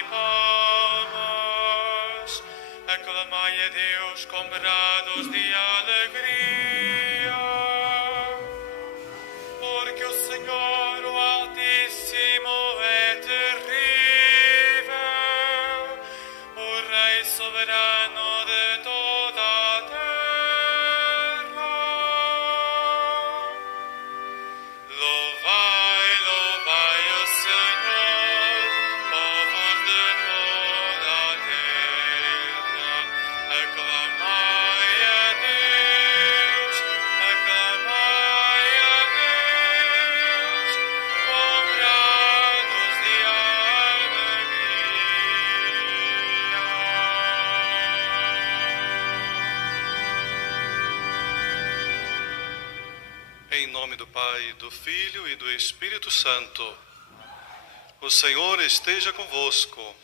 batem palmas, aclamai a Deus com brados de alegria, porque o Senhor, o Altíssimo, é terrível, o Rei soberano de toda a terra. Louvai, louvai o Senhor, povos de toda a terra. Aclamai a Deus, aclamai a Deus, com brados de alegria. Em nome do Pai, do Filho e do Espírito Santo. O Senhor esteja convosco.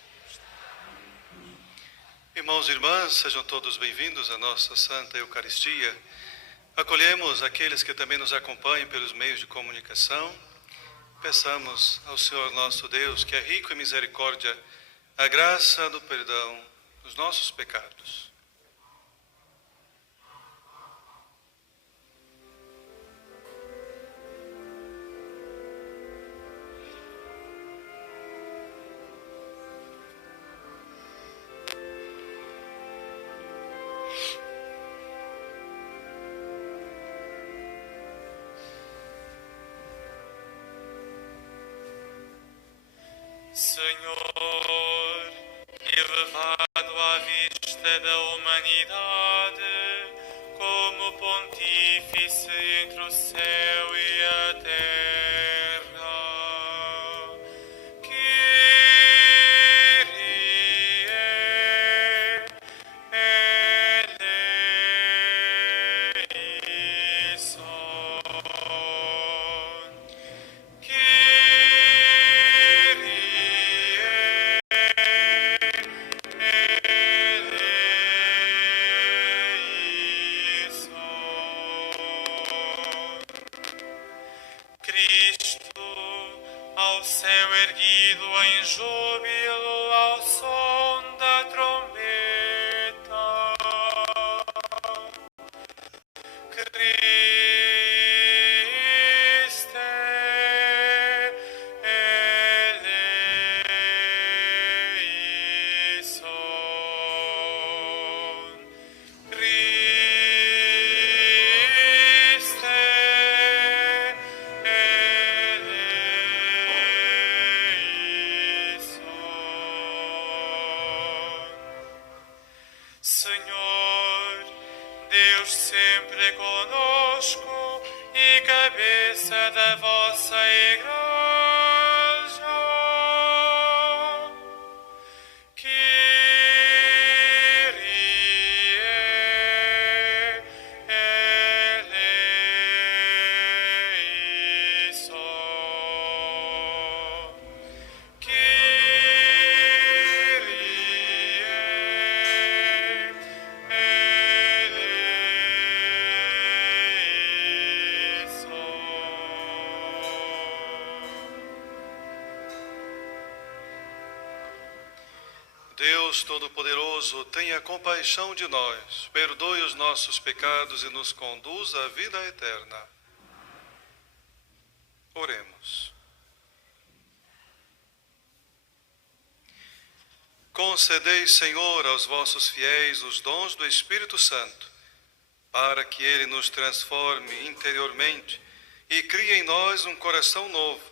Irmãos e irmãs, sejam todos bem-vindos à nossa Santa Eucaristia. Acolhemos aqueles que também nos acompanham pelos meios de comunicação. Peçamos ao Senhor nosso Deus, que é rico em misericórdia, a graça do perdão dos nossos pecados. Senhor, elevado à vista da humanidade, como pontífice entre o céu e a terra, Kyrie eleison. Cristo, ao céu erguido em júbilo ao som da trombeta. Christe eleison. Christe Senhor, Deus sempre conosco e cabeça da vossa Igreja, Kyrie eleison. Deus Todo-Poderoso, tenha compaixão de nós, perdoe os nossos pecados e nos conduza à vida eterna. Oremos. Concedei, Senhor, aos vossos fiéis os dons do Espírito Santo, para que ele nos transforme interiormente e crie em nós um coração novo,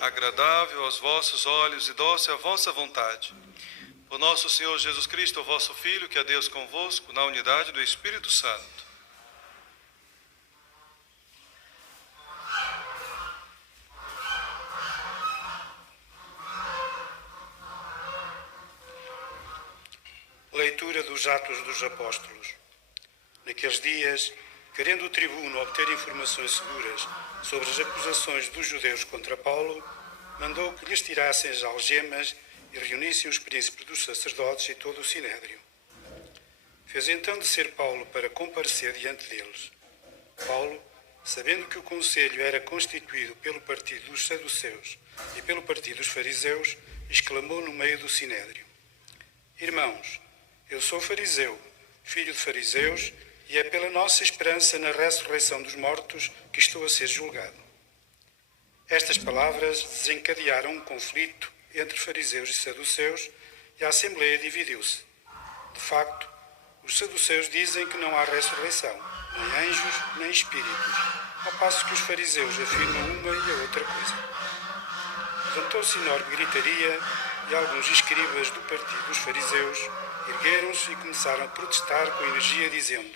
agradável aos vossos olhos e dócil à vossa vontade. Por nosso Senhor Jesus Cristo, o vosso Filho, que é Deus convosco, na unidade do Espírito Santo. Leitura dos Atos dos Apóstolos. Naqueles dias, querendo o tribuno obter informações seguras sobre as acusações dos judeus contra Paulo, mandou que lhes tirassem as algemas e reunissem os príncipes dos sacerdotes e todo o sinédrio. Fez então descer Paulo para comparecer diante deles. Paulo, sabendo que o conselho era constituído pelo partido dos saduceus e pelo partido dos fariseus, exclamou no meio do sinédrio: Irmãos, eu sou fariseu, filho de fariseus, e é pela nossa esperança na ressurreição dos mortos que estou a ser julgado. Estas palavras desencadearam um conflito entre fariseus e saduceus e a Assembleia dividiu-se. De facto, os saduceus dizem que não há ressurreição, nem anjos, nem espíritos, ao passo que os fariseus afirmam uma e a outra coisa. Levantou-se enorme gritaria e alguns escribas do partido dos fariseus ergueram-se e começaram a protestar com energia, dizendo: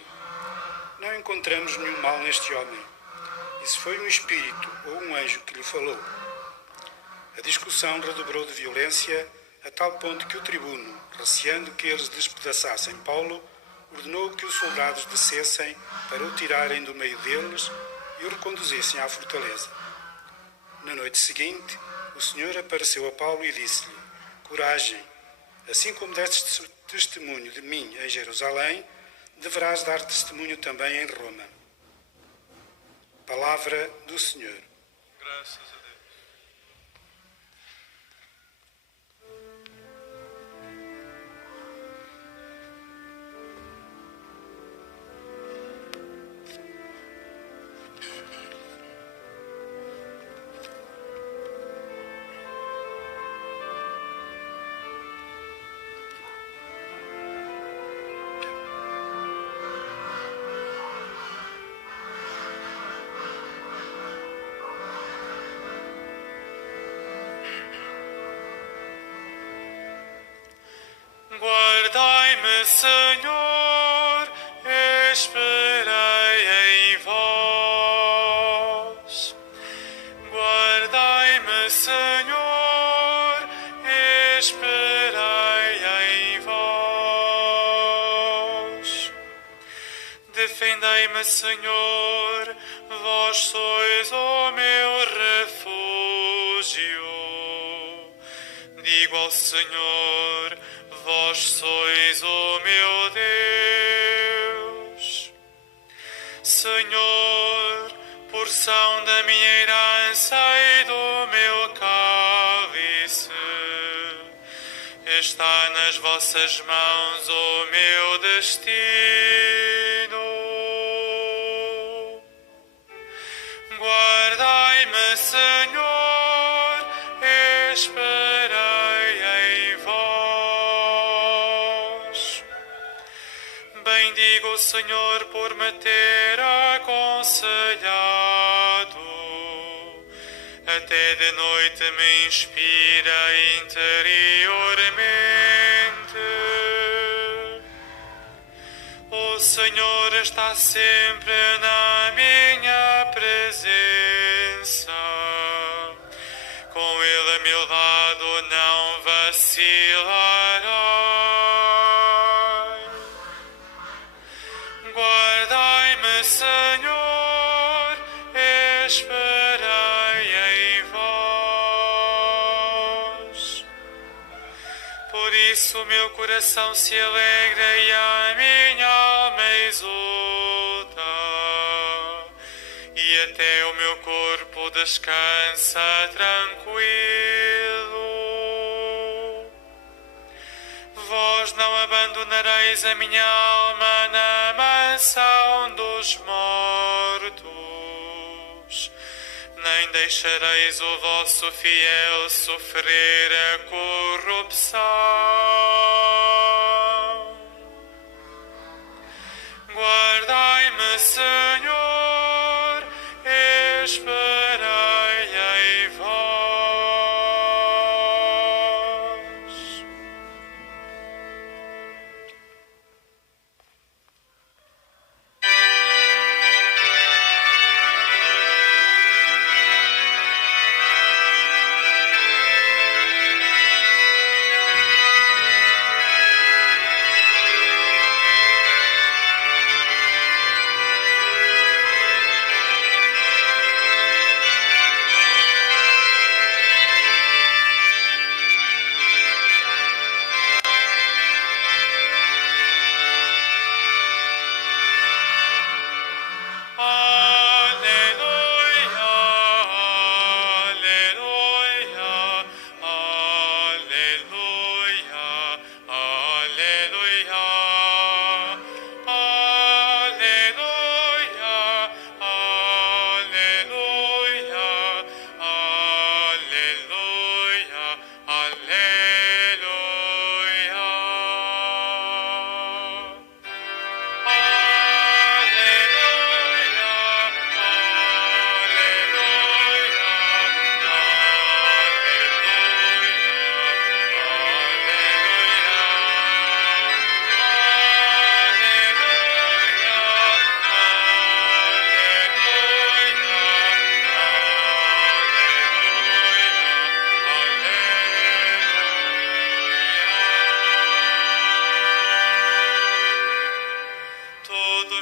Não encontramos nenhum mal neste homem. E se foi um espírito ou um anjo que lhe falou? A discussão redobrou de violência a tal ponto que o tribuno, receando que eles despedaçassem Paulo, ordenou que os soldados descessem para o tirarem do meio deles e o reconduzissem à fortaleza. Na noite seguinte, o Senhor apareceu a Paulo e disse-lhe: Coragem, assim como deste testemunho de mim em Jerusalém, deverás dar testemunho também em Roma. Palavra do Senhor. Graças a Deus. Guardai-me, Senhor, esperei em vós. Guardai-me, Senhor, esperei em vós. Defendei-me, Senhor, vós sois o meu refúgio. Digo ao Senhor: Vós sois o meu Deus. Senhor, porção da minha herança e do meu cálice, está nas vossas mãos o meu destino. Guardai-me, Senhor, esperei em vós. Bendigo o Senhor por me ter aconselhado, até de noite me inspira interiormente. O Senhor está sempre na minha presença, com Ele a meu lado não vacilará. Guardai-me, Senhor, esperei em vós. Por isso o meu coração se alegra e a minha alma exulta, e até o meu corpo descansa tranquilo. Vós não abandonareis a minha alma na mansão dos mortos, nem deixareis o vosso fiel sofrer a corrupção. Guardai-me, Senhor, esperei em vós.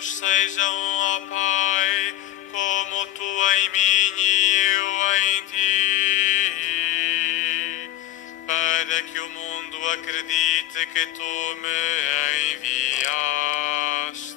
Deus sejam, ó Pai, como tu em mim e eu em ti, para que o mundo acredite que tu me enviaste.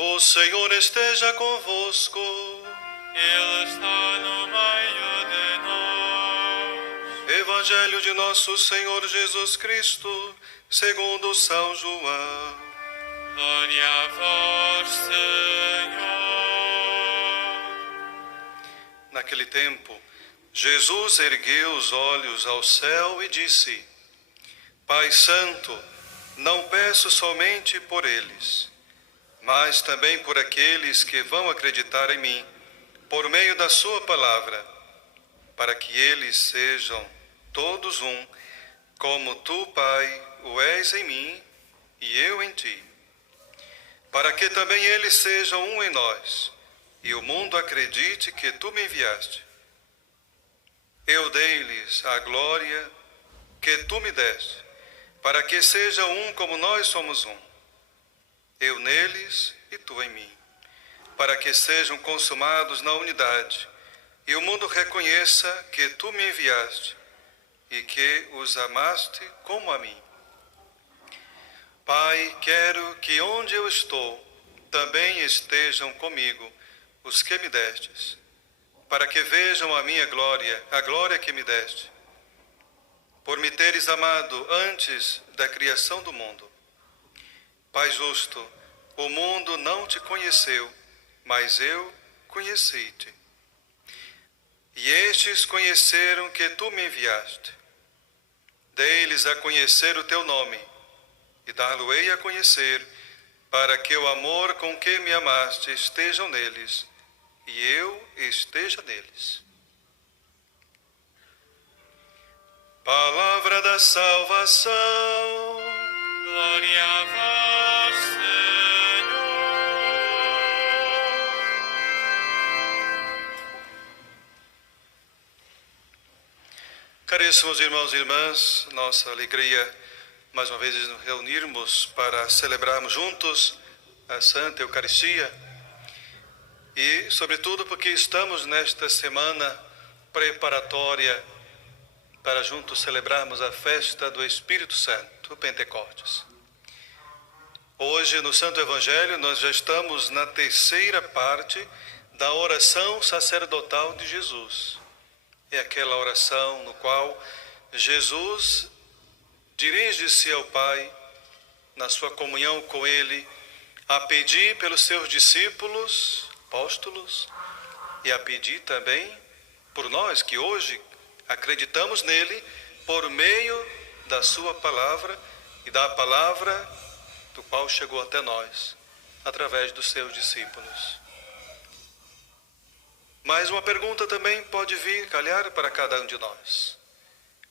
O Senhor esteja convosco. Ele está no meio de nós. Evangelho de nosso Senhor Jesus Cristo, segundo São João. Glória a vós, Senhor. Naquele tempo, Jesus ergueu os olhos ao céu e disse: Pai Santo, não peço somente por eles, mas também por aqueles que vão acreditar em mim, por meio da sua palavra, para que eles sejam todos um, como tu, Pai, o és em mim e eu em ti. Para que também eles sejam um em nós, e o mundo acredite que tu me enviaste. Eu dei-lhes a glória que tu me deste, para que sejam um como nós somos um. Eu neles e tu em mim, para que sejam consumados na unidade, e o mundo reconheça que tu me enviaste, e que os amaste como a mim. Pai, quero que onde eu estou, também estejam comigo os que me destes, para que vejam a minha glória, a glória que me deste, por me teres amado antes da criação do mundo. Pai justo, o mundo não te conheceu, mas eu conheci-te. E estes conheceram que tu me enviaste. Dei-lhes a conhecer o teu nome, e dar-lo-ei a conhecer, para que o amor com que me amaste estejam neles, e eu esteja neles. Palavra da salvação. Glória a vós, Senhor. Caríssimos irmãos e irmãs, nossa alegria mais uma vez nos reunirmos para celebrarmos juntos a Santa Eucaristia e, sobretudo, porque estamos nesta semana preparatória para juntos celebrarmos a festa do Espírito Santo, o Pentecostes. Hoje, no Santo Evangelho, nós já estamos na terceira parte da oração sacerdotal de Jesus. É aquela oração no qual Jesus dirige-se ao Pai, na sua comunhão com Ele, a pedir pelos seus discípulos, apóstolos, e a pedir também por nós que hoje acreditamos nele por meio da sua palavra e da palavra do qual chegou até nós, através dos seus discípulos. Mas uma pergunta também pode vir calhar para cada um de nós.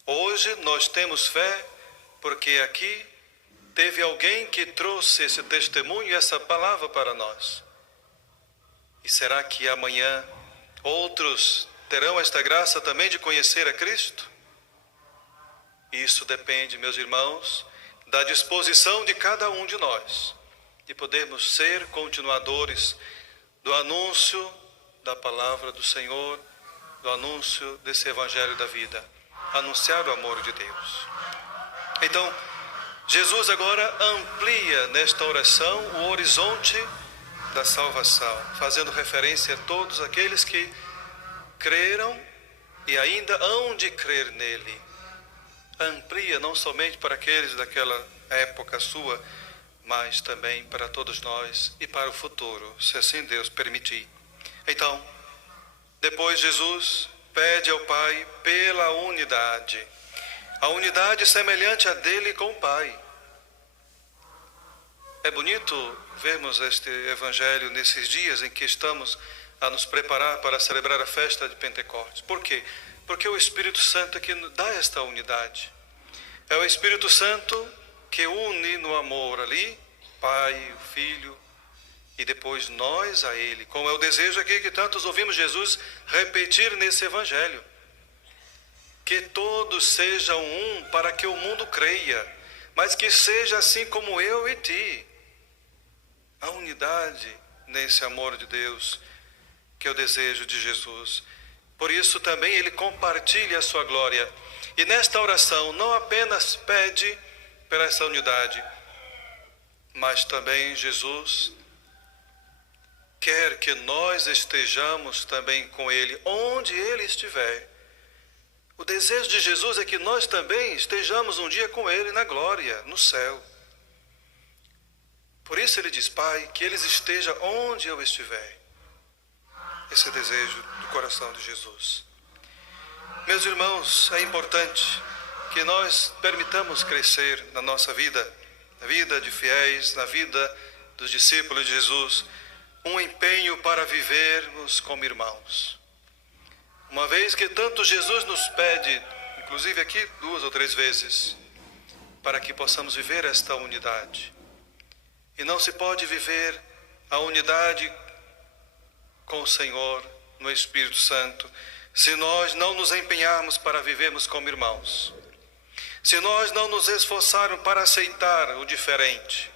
Hoje nós temos fé porque aqui teve alguém que trouxe esse testemunho e essa palavra para nós. E será que amanhã outros terão esta graça também de conhecer a Cristo? Isso depende, meus irmãos, da disposição de cada um de nós, de podermos ser continuadores do anúncio da palavra do Senhor, do anúncio desse Evangelho da vida, anunciar o amor de Deus. Então, Jesus agora amplia nesta oração o horizonte da salvação, fazendo referência a todos aqueles que creram e ainda hão de crer nele. Amplia não somente para aqueles daquela época sua, mas também para todos nós e para o futuro, se assim Deus permitir. Então, Depois Jesus pede ao Pai pela unidade. A unidade semelhante a dele com o Pai. É bonito vermos este evangelho nesses dias em que estamos a nos preparar para celebrar a festa de Pentecostes. Por quê? Porque é o Espírito Santo que dá esta unidade. É o Espírito Santo que une no amor ali, Pai, o Filho, e depois nós a Ele. Como é o desejo aqui que tantos ouvimos Jesus repetir nesse evangelho. Que todos sejam um para que o mundo creia, mas que seja assim como eu e ti. A unidade nesse amor de Deus, que é o desejo de Jesus. Por isso também ele compartilha a sua glória. E nesta oração não apenas pede pela essa unidade, mas também Jesus quer que nós estejamos também com ele, onde ele estiver. O desejo de Jesus é que nós também estejamos um dia com ele na glória, no céu. Por isso ele diz, Pai, que eles estejam onde eu estiver. Esse é o desejo do coração de Jesus. Meus irmãos, é importante que nós permitamos crescer na nossa vida, na vida de fiéis, na vida dos discípulos de Jesus, um empenho para vivermos como irmãos. Uma vez que tanto Jesus nos pede, inclusive aqui 2 ou 3 vezes, para que possamos viver esta unidade. E não se pode viver a unidade com o Senhor no Espírito Santo se nós não nos empenharmos para vivermos como irmãos. Se nós não nos esforçarmos para aceitar o diferente.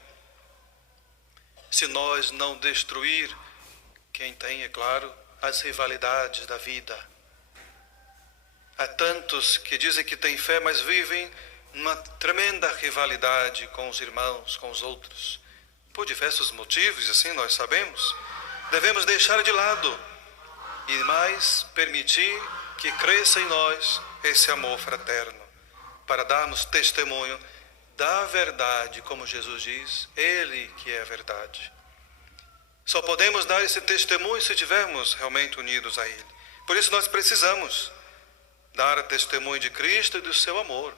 Se nós não destruir quem tem, é claro, as rivalidades da vida. Há tantos que dizem que têm fé, mas vivem numa tremenda rivalidade com os irmãos, com os outros. Por diversos motivos, assim nós sabemos. Devemos deixar de lado e mais permitir que cresça em nós esse amor fraterno, para darmos testemunho da verdade, como Jesus diz, Ele que é a verdade. Só podemos dar esse testemunho se estivermos realmente unidos a Ele. Por isso nós precisamos dar testemunho de Cristo e do seu amor.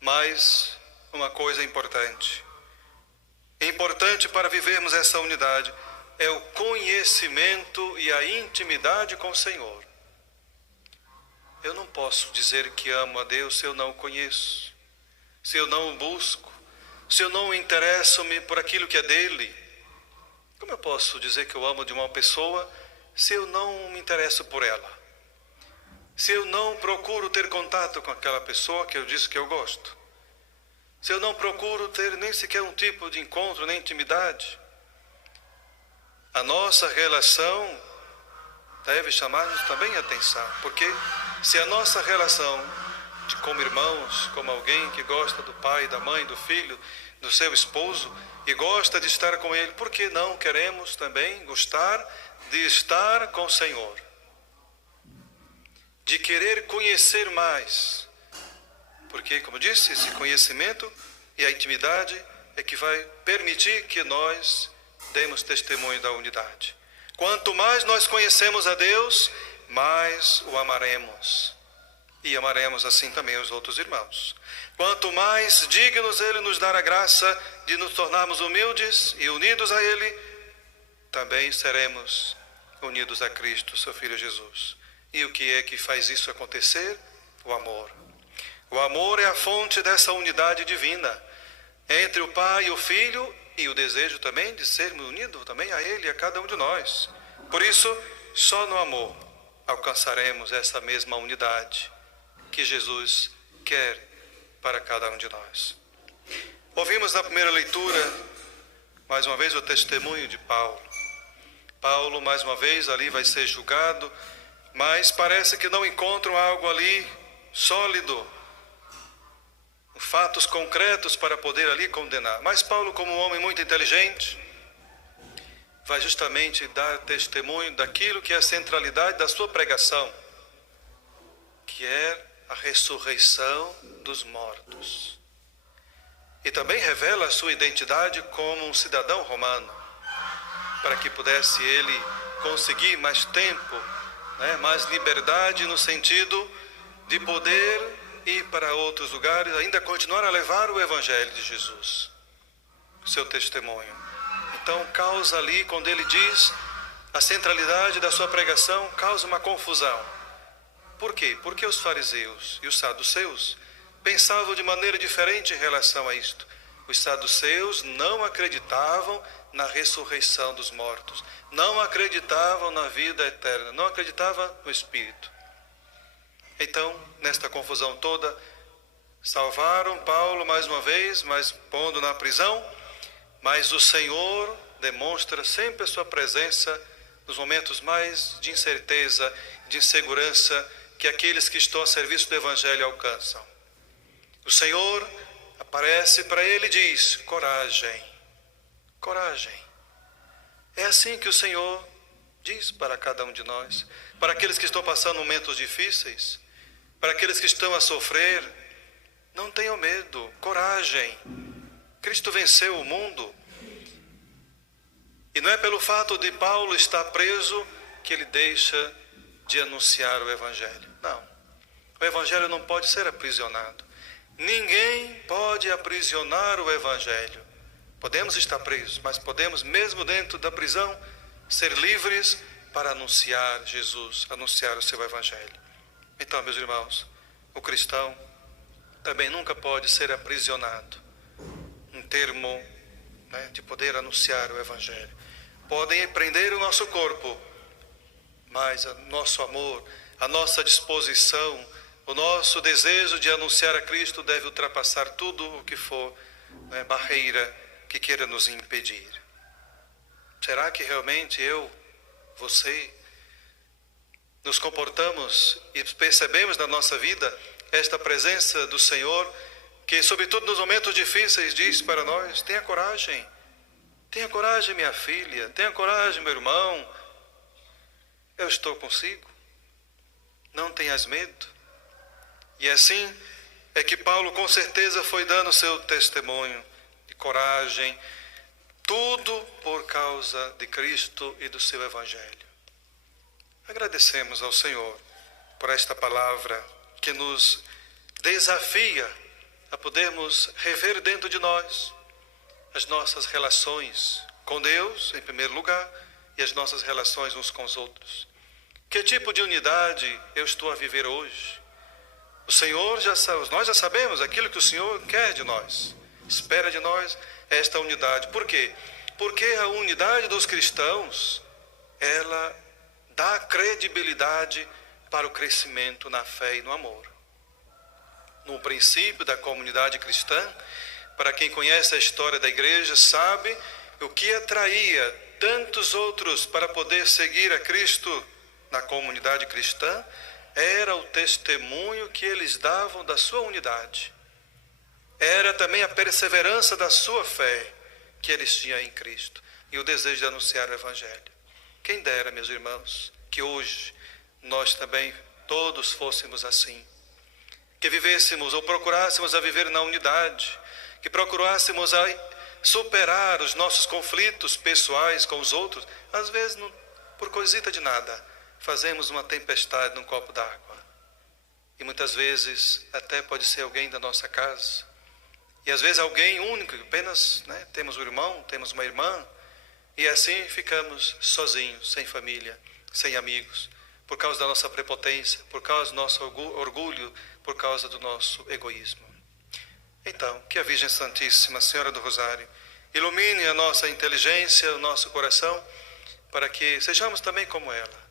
Mas uma coisa importante para vivermos essa unidade é o conhecimento e a intimidade com o Senhor. Eu não posso dizer que amo a Deus se eu não o conheço, se eu não o busco, se eu não interesso-me por aquilo que é dele. Como eu posso dizer que eu amo de uma pessoa se eu não me interesso por ela? Se eu não procuro ter contato com aquela pessoa que eu disse que eu gosto? Se eu não procuro ter nem sequer um tipo de encontro, nem intimidade? A nossa relação deve chamar-nos também a atenção, porque se a nossa relação como irmãos, como alguém que gosta do pai, da mãe, do filho, do seu esposo e gosta de estar com ele, por que não queremos também gostar de estar com o Senhor? De querer conhecer mais. Porque, como disse, esse conhecimento e a intimidade é que vai permitir que nós demos testemunho da unidade. Quanto mais nós conhecemos a Deus, mais o amaremos. E amaremos assim também os outros irmãos. Quanto mais dignos Ele nos dar a graça de nos tornarmos humildes e unidos a Ele, também seremos unidos a Cristo, seu Filho Jesus. E o que é que faz isso acontecer? O amor. O amor é a fonte dessa unidade divina entre o Pai e o Filho, e o desejo também de sermos unidos também a Ele e a cada um de nós. Por isso, só no amor alcançaremos essa mesma unidade que Jesus quer para cada um de nós. Ouvimos na primeira leitura, mais uma vez, o testemunho de Paulo. Paulo, mais uma vez, ali vai ser julgado, mas parece que não encontram algo ali sólido, fatos concretos para poder ali condenar. Mas Paulo, como um homem muito inteligente, vai justamente dar testemunho daquilo que é a centralidade da sua pregação, que é a ressurreição dos mortos. E também revela a sua identidade como um cidadão romano, para que pudesse ele conseguir mais tempo né? Mais liberdade no sentido de poder ir para outros lugares, ainda continuar a levar o Evangelho de Jesus, o seu testemunho. Então causa ali, quando ele diz a centralidade da sua pregação, causa uma confusão. Por quê? Porque os fariseus e os saduceus pensavam de maneira diferente em relação a isto. Os saduceus não acreditavam na ressurreição dos mortos, não acreditavam na vida eterna, não acreditavam no Espírito. Então, nesta confusão toda, salvaram Paulo mais uma vez, mas pondo na prisão, mas o Senhor demonstra sempre a sua presença nos momentos mais de incerteza, de insegurança que aqueles que estão a serviço do Evangelho alcançam. O Senhor aparece para ele e diz: coragem, coragem. É assim que o Senhor diz para cada um de nós, para aqueles que estão passando momentos difíceis, para aqueles que estão a sofrer: não tenham medo, coragem. Cristo venceu o mundo. E não é pelo fato de Paulo estar preso que ele deixa de anunciar o Evangelho. Não. O Evangelho não pode ser aprisionado. Ninguém pode aprisionar o Evangelho. Podemos estar presos, mas podemos, mesmo dentro da prisão, ser livres para anunciar Jesus, anunciar o seu Evangelho. Então, meus irmãos, o cristão também nunca pode ser aprisionado. Um termo, né, de poder anunciar o Evangelho. Podem prender o nosso corpo, mas o nosso amor, a nossa disposição, o nosso desejo de anunciar a Cristo deve ultrapassar tudo o que for, né, barreira que queira nos impedir. Será que realmente eu, você, nos comportamos e percebemos na nossa vida esta presença do Senhor, que sobretudo nos momentos difíceis diz para nós: tenha coragem, minha filha, tenha coragem, meu irmão, eu estou consigo, não tenhas medo. E assim é que Paulo com certeza foi dando seu testemunho de coragem, tudo por causa de Cristo e do seu Evangelho. Agradecemos ao Senhor por esta palavra que nos desafia a podermos rever dentro de nós as nossas relações com Deus, em primeiro lugar, e as nossas relações uns com os outros. Que tipo de unidade eu estou a viver hoje? O Senhor nós já sabemos aquilo que o Senhor quer de nós, espera de nós esta unidade. Por quê? Porque a unidade dos cristãos, ela dá credibilidade para o crescimento na fé e no amor. No princípio da comunidade cristã, para quem conhece a história da igreja, sabe o que atraía tantos outros para poder seguir a Cristo na comunidade cristã era o testemunho que eles davam da sua unidade. Era também a perseverança da sua fé que eles tinham em Cristo e o desejo de anunciar o Evangelho. Quem dera, meus irmãos, que hoje nós também todos fôssemos assim. Que vivêssemos ou procurássemos a viver na unidade, que procurássemos a superar os nossos conflitos pessoais com os outros. Às vezes, por coisita de nada, fazemos uma tempestade num copo d'água. E muitas vezes até pode ser alguém da nossa casa. E às vezes alguém único, apenas, né, temos um irmão, temos uma irmã, e assim ficamos sozinhos, sem família, sem amigos, por causa da nossa prepotência, por causa do nosso orgulho, por causa do nosso egoísmo. Então, que a Virgem Santíssima, Senhora do Rosário, ilumine a nossa inteligência, o nosso coração, para que sejamos também como ela,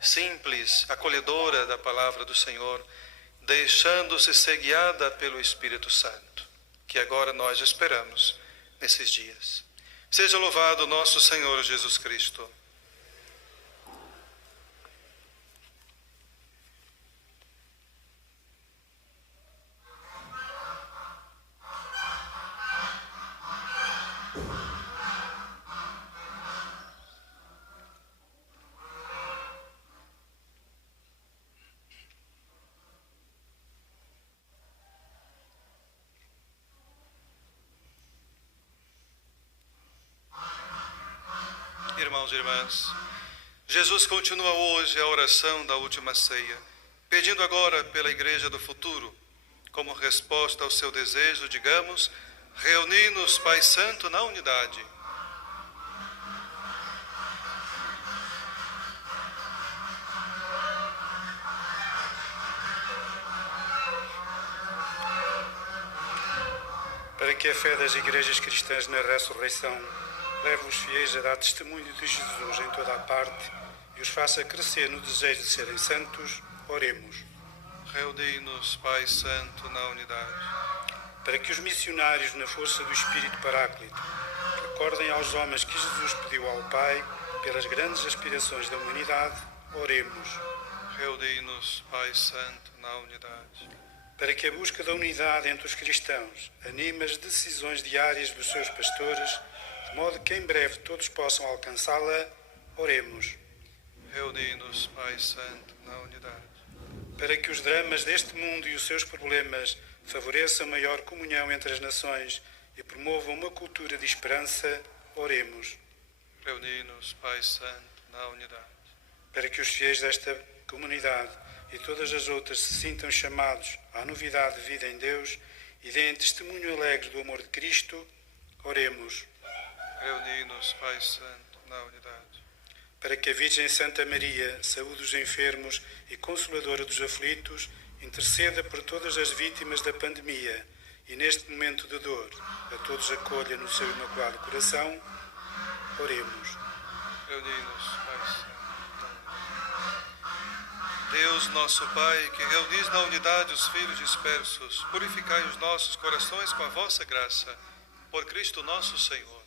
simples, acolhedora da palavra do Senhor, deixando-se ser guiada pelo Espírito Santo, que agora nós esperamos nesses dias. Seja louvado nosso Senhor Jesus Cristo. Irmãos e irmãs, Jesus continua hoje a oração da última ceia, pedindo agora pela Igreja do futuro, como resposta ao seu desejo, digamos, reuni-nos, Pai Santo, na unidade. Para que a fé das igrejas cristãs na ressurreição leve os fiéis a dar testemunho de Jesus em toda a parte e os faça crescer no desejo de serem santos, oremos. Reuni-nos, Pai Santo, na unidade. Para que os missionários, na força do Espírito Paráclito, recordem aos homens que Jesus pediu ao Pai pelas grandes aspirações da humanidade, oremos. Reuni-nos, Pai Santo, na unidade. Para que a busca da unidade entre os cristãos anime as decisões diárias dos seus pastores, de modo que em breve todos possam alcançá-la, oremos. Reuni-nos, Pai Santo, na unidade. Para que os dramas deste mundo e os seus problemas favoreçam a maior comunhão entre as nações e promovam uma cultura de esperança, oremos. Reuni-nos, Pai Santo, na unidade. Para que os fiéis desta comunidade e todas as outras se sintam chamados à novidade de vida em Deus e deem testemunho alegre do amor de Cristo, oremos. Reuni-nos, Pai Santo, na unidade. Para que a Virgem Santa Maria, saúde os enfermos e consoladora dos aflitos, interceda por todas as vítimas da pandemia e neste momento de dor a todos acolha no seu imaculado coração, oremos. Reuni-nos, Pai Santo. Deus, nosso Pai, que reunis na unidade os filhos dispersos, purificai os nossos corações com a vossa graça, por Cristo nosso Senhor.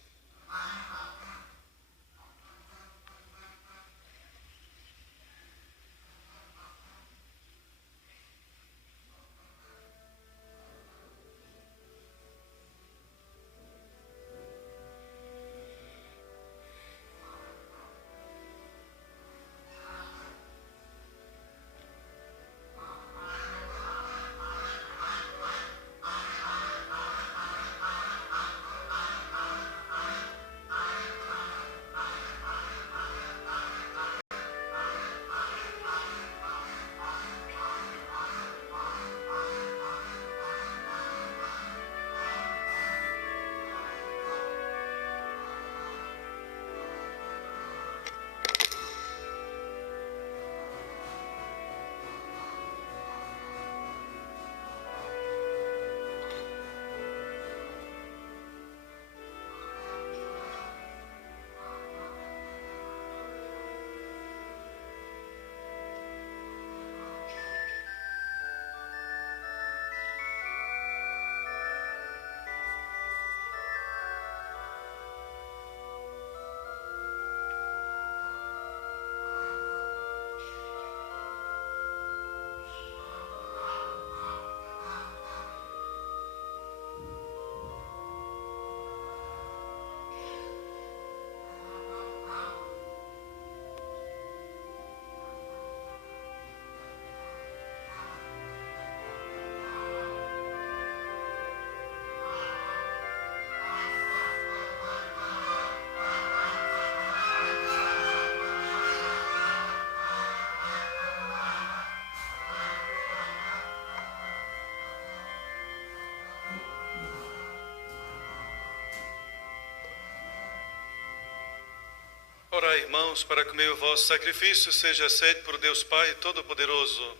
Orai, irmãos, para que o meu vosso sacrifício seja aceito por Deus Pai Todo-Poderoso.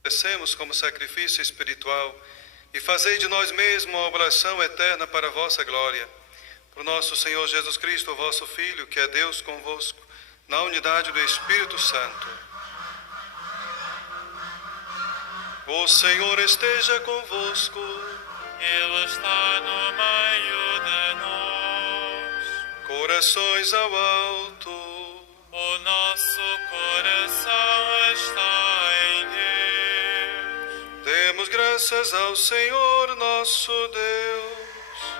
Oferecemos como sacrifício espiritual e fazei de nós mesmos uma oblação eterna para a vossa glória. Por nosso Senhor Jesus Cristo, vosso Filho, que é Deus convosco, na unidade do Espírito Santo. O Senhor esteja convosco. Ele está no meio de nós. Corações ao alto. O nosso coração está em Deus. Demos graças ao Senhor nosso Deus.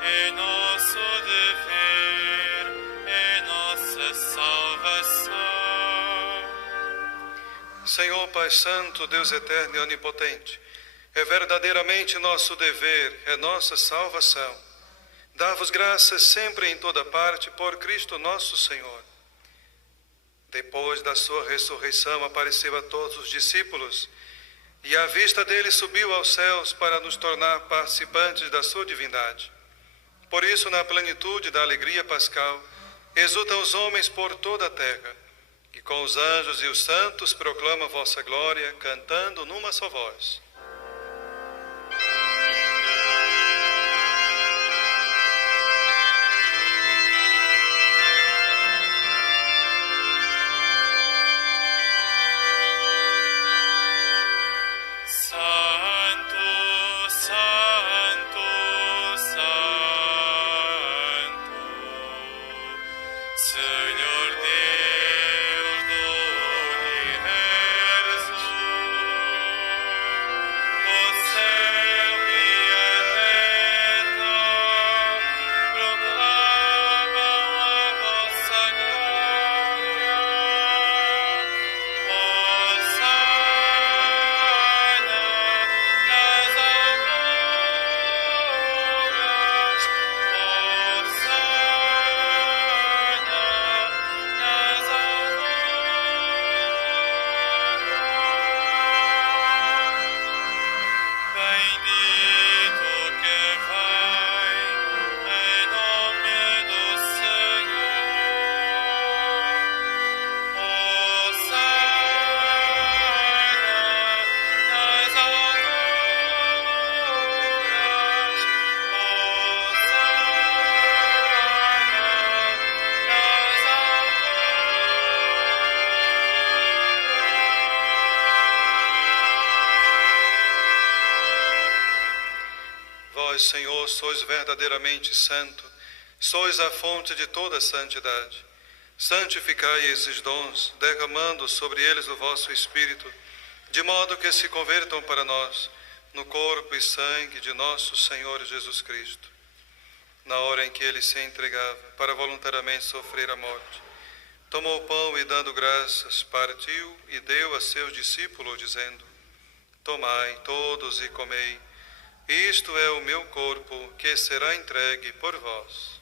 É nosso dever, é nossa salvação. Senhor Pai Santo, Deus eterno e onipotente, é verdadeiramente nosso dever, é nossa salvação. Dá-vos graças sempre em toda parte por Cristo nosso Senhor. Depois da sua ressurreição, apareceu a todos os discípulos, e à vista deles subiu aos céus para nos tornar participantes da sua divindade. Por isso, na plenitude da alegria pascal, exultam os homens por toda a terra, e com os anjos e os santos proclamam vossa glória, cantando numa só voz. Vós, Senhor, sois verdadeiramente santo, sois a fonte de toda santidade. Santificai esses dons, derramando sobre eles o vosso Espírito, de modo que se convertam para nós no corpo e sangue de nosso Senhor Jesus Cristo. Na hora em que ele se entregava para voluntariamente sofrer a morte, tomou o pão e, dando graças, partiu e deu a seus discípulos, dizendo: Tomai todos e comei, isto é o meu corpo, que será entregue por vós.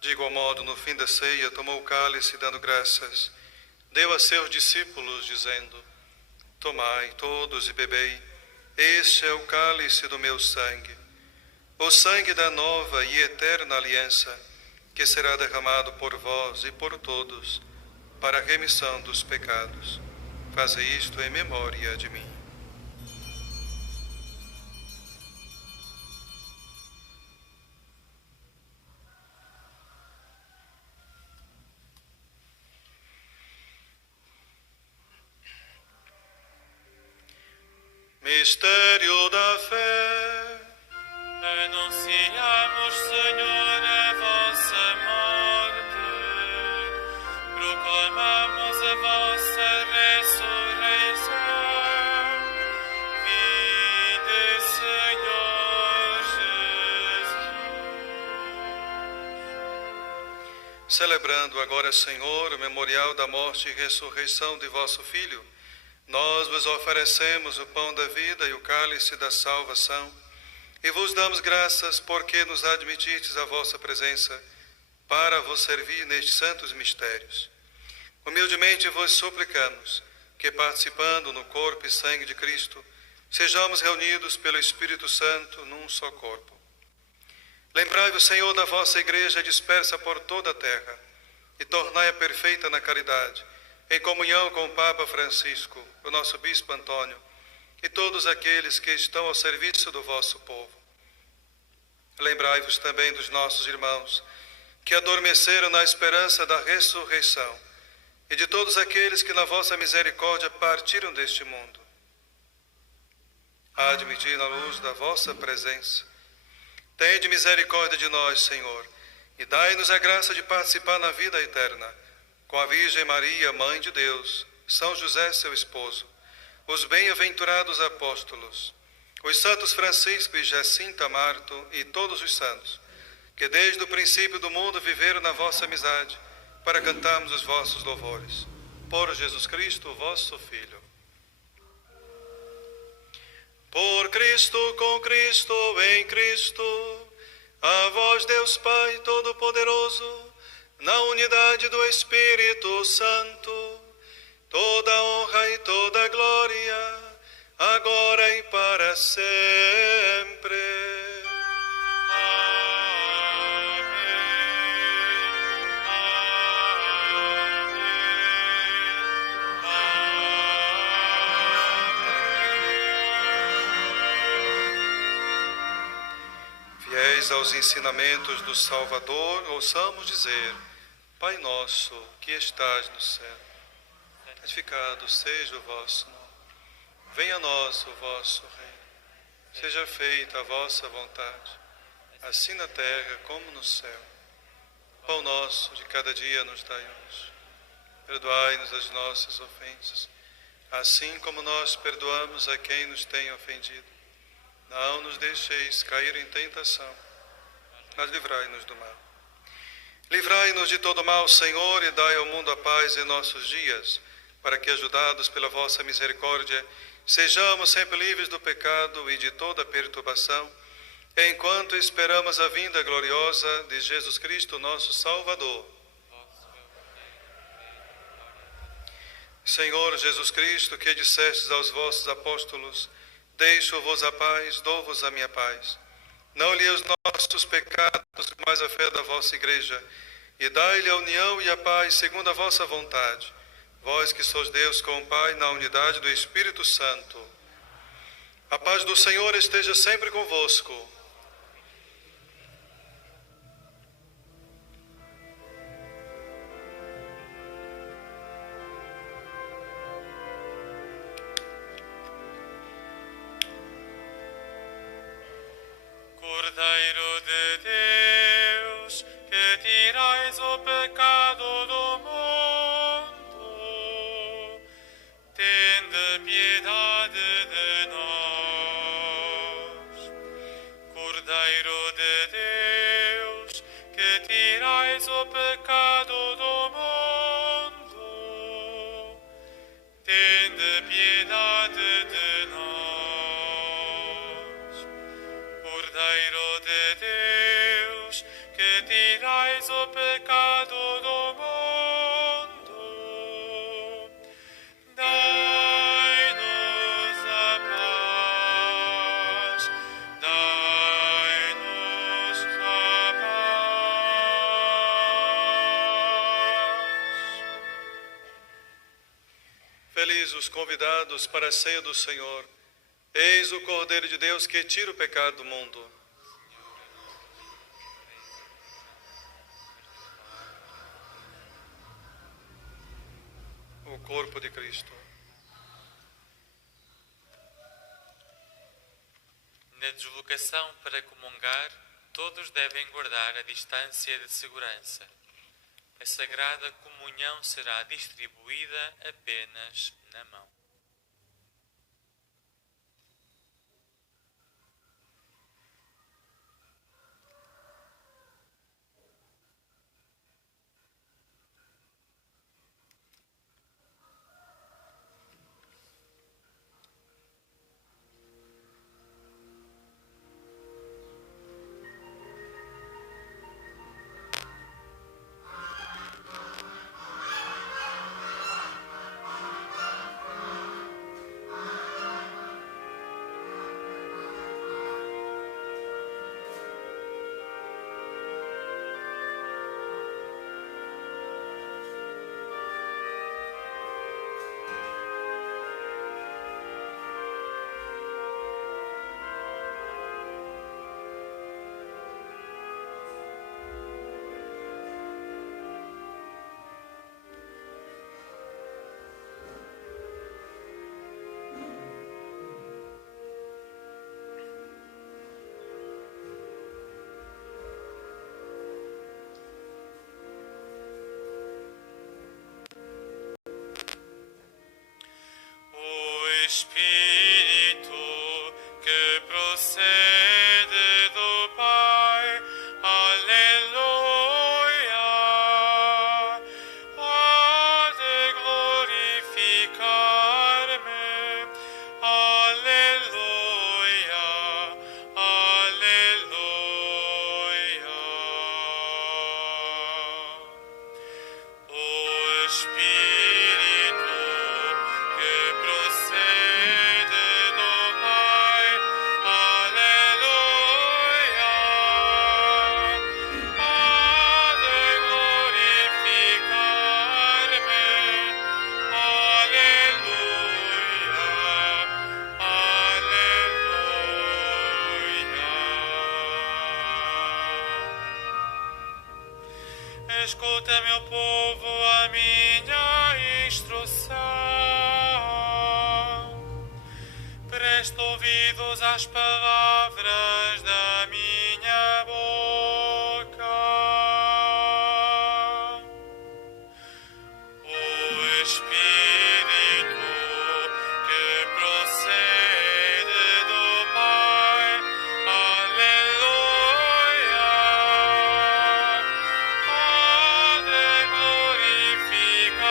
De igual modo, no fim da ceia, tomou o cálice, dando graças, deu a seus discípulos, dizendo: Tomai todos e bebei, este é o cálice do meu sangue, o sangue da nova e eterna aliança, que será derramado por vós e por todos, para a remissão dos pecados. Fazei isto em memória de mim. Mistério da fé. Anunciamos, Senhor, a vossa morte, proclamamos a vossa ressurreição. Vinde, Senhor Jesus. Celebrando agora, Senhor, o memorial da morte e ressurreição de vosso Filho, nós vos oferecemos o pão da vida e o cálice da salvação, e vos damos graças porque nos admitistes a vossa presença para vos servir nestes santos mistérios. Humildemente vos suplicamos que, participando no corpo e sangue de Cristo, sejamos reunidos pelo Espírito Santo num só corpo. Lembrai-vos, Senhor, da vossa igreja dispersa por toda a terra, e tornai-a perfeita na caridade, em comunhão com o Papa Francisco, o nosso Bispo Antônio, e todos aqueles que estão ao serviço do vosso povo. Lembrai-vos também dos nossos irmãos, que adormeceram na esperança da ressurreição, e de todos aqueles que na vossa misericórdia partiram deste mundo. Admiti na luz da vossa presença. Tende misericórdia de nós, Senhor, e dai-nos a graça de participar na vida eterna, com a Virgem Maria, Mãe de Deus, São José, seu esposo, os bem-aventurados apóstolos, os santos Francisco e Jacinta Marto e todos os santos, que desde o princípio do mundo viveram na vossa amizade, para cantarmos os vossos louvores. Por Jesus Cristo, vosso Filho. Por Cristo, com Cristo, em Cristo, a vós, Deus Pai Todo-Poderoso, na unidade do Espírito Santo, toda honra e toda glória, agora e para sempre. Fiéis aos ensinamentos do Salvador, ouçamos dizer: Pai nosso, que estás no céu, santificado seja o vosso nome. Venha a nós o vosso reino. Seja feita a vossa vontade, assim na terra como no céu. O pão nosso de cada dia nos dai hoje. Perdoai-nos as nossas ofensas, assim como nós perdoamos a quem nos tem ofendido. Não nos deixeis cair em tentação, mas livrai-nos do mal. Livrai-nos de todo mal, Senhor, e dai ao mundo a paz em nossos dias, para que, ajudados pela vossa misericórdia, sejamos sempre livres do pecado e de toda perturbação, enquanto esperamos a vinda gloriosa de Jesus Cristo, nosso Salvador. Senhor Jesus Cristo, que dissestes aos vossos apóstolos: Deixo-vos a paz, dou-vos a minha paz. Não lhe os nossos pecados, mas a fé da vossa Igreja, e dai-lhe a união e a paz segundo a vossa vontade. Vós que sois Deus com o Pai, na unidade do Espírito Santo. A paz do Senhor esteja sempre convosco. Cordeiro de Deus, que tirais o pecado do mundo, tende piedade de nós. Cordeiro de Deus, que tirais o pecado do mundo, tende piedade de nós. Cordeiro de Deus, que tirais o pecado do mundo, dai-nos a paz, dai-nos a paz. Felizes os convidados para a ceia do Senhor. Eis o Cordeiro de Deus que tira o pecado do mundo. O corpo de Cristo. Na deslocação para comungar, todos devem guardar a distância de segurança. A Sagrada Comunhão será distribuída apenas na mão. Espírito que procede do Pai, aleluia, Escuta, meu povo, a minha instrução. Presta ouvidos às palavras da minha boca. O Espírito que procede do Pai. Aleluia. Há de glorificar-me.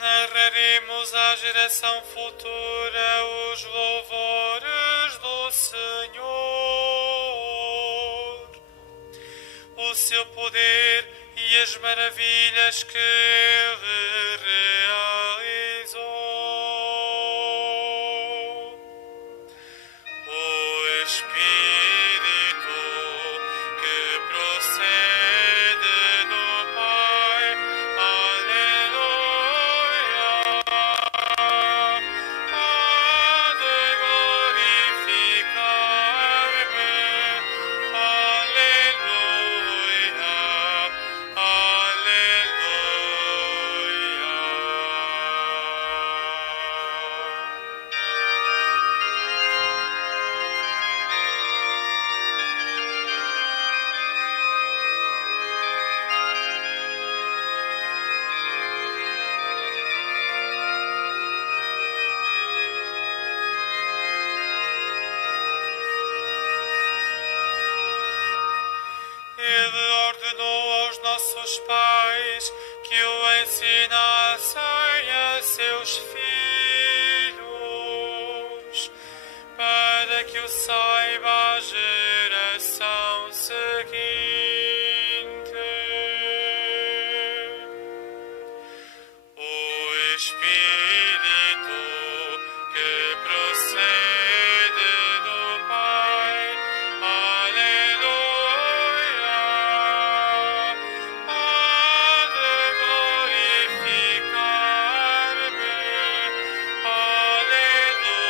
Narraremos à geração futura os louvores do Senhor, o seu poder e as maravilhas que Ele realizou. O Espírito que procede do Pai. Aleluia. Há de glorificar-me. Aleluia. Ele ordenou aos nossos pais que o ensinassem a seus filhos, para que o saiba a geração seguinte. O Espírito que procede do Pai. Aleluia. Há de glorificar-me. Aleluia.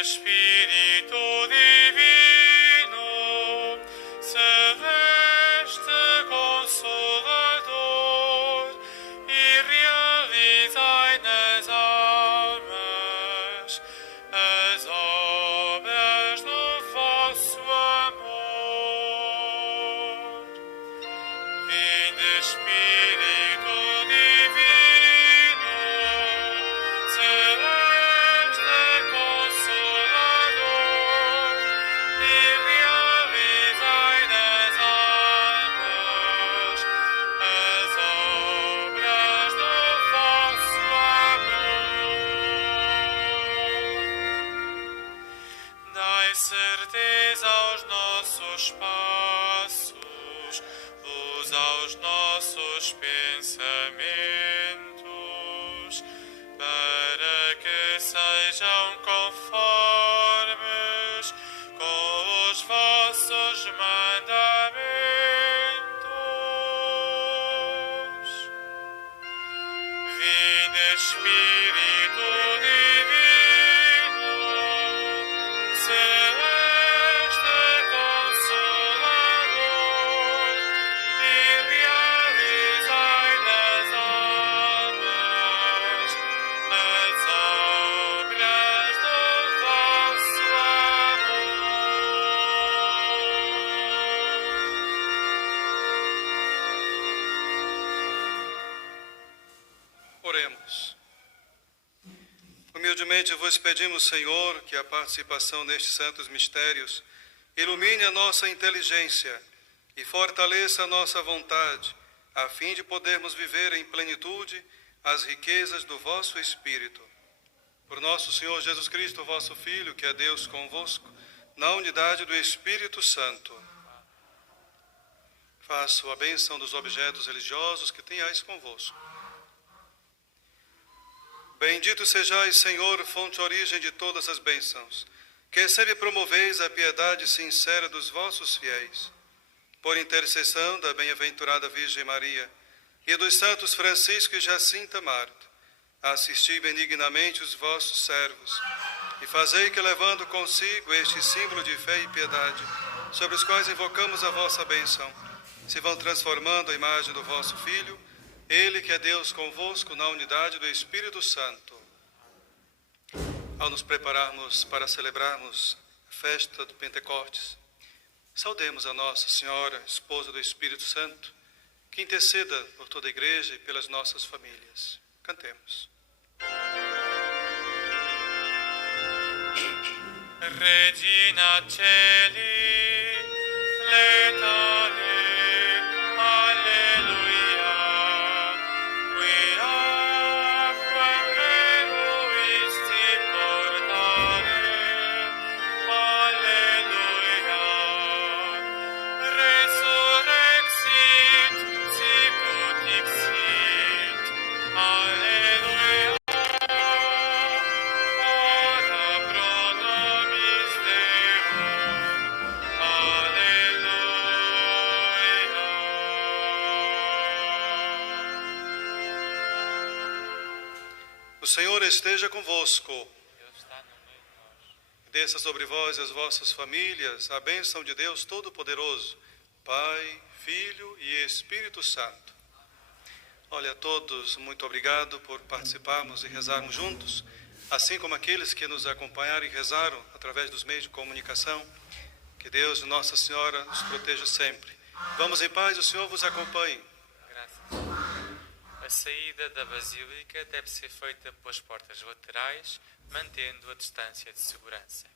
Espírito Divino, celeste Consolador, e realizai nas almas as obras do vosso amor. Vinde, Espírito Divino, celeste Consolador, e realizai nas almas as obras do vosso amor. Dai certeza aos nossos passos, luz aos nossos pensamentos, para que sejam conformes com os vossos mandamentos. Vinde, Espírito Divino, celeste Consolador, e realizai nas almas as obras do vosso amor. Oremos. Humildemente vos pedimos, Senhor, que a participação nestes santos mistérios ilumine a nossa inteligência e fortaleça a nossa vontade, a fim de podermos viver em plenitude as riquezas do vosso Espírito. Por nosso Senhor Jesus Cristo, vosso Filho, que é Deus convosco, na unidade do Espírito Santo. Faço a bênção dos objetos religiosos que tenhais convosco. Bendito sejais, Senhor, fonte e origem de todas as bênçãos, que sempre promoveis a piedade sincera dos vossos fiéis. Por intercessão da bem-aventurada Virgem Maria e dos santos Francisco e Jacinta Marta, assisti benignamente os vossos servos e fazei que, levando consigo este símbolo de fé e piedade, sobre os quais invocamos a vossa bênção, se vão transformando a imagem do vosso Filho, Ele que é Deus convosco na unidade do Espírito Santo. Ao nos prepararmos para celebrarmos a festa do Pentecostes, saudemos a Nossa Senhora, esposa do Espírito Santo, que interceda por toda a igreja e pelas nossas famílias. Cantemos. Regina Celi, letale, alleluia, quia quem veruisti portare, alleluia, resurrexit, sicut dixit, alleluia, ora pro nobis Deum, alleluia. O Senhor esteja convosco. Deus está no meio de nós. Desça sobre vós e as vossas famílias a bênção de Deus Todo-Poderoso, Pai, Filho e Espírito Santo. Olha, a todos, muito obrigado por participarmos e rezarmos juntos, assim como aqueles que nos acompanharam e rezaram através dos meios de comunicação. Que Deus e Nossa Senhora nos proteja sempre. Vamos em paz, o Senhor vos acompanhe. Graças. A saída da Basílica deve ser feita pelas portas laterais, mantendo a distância de segurança.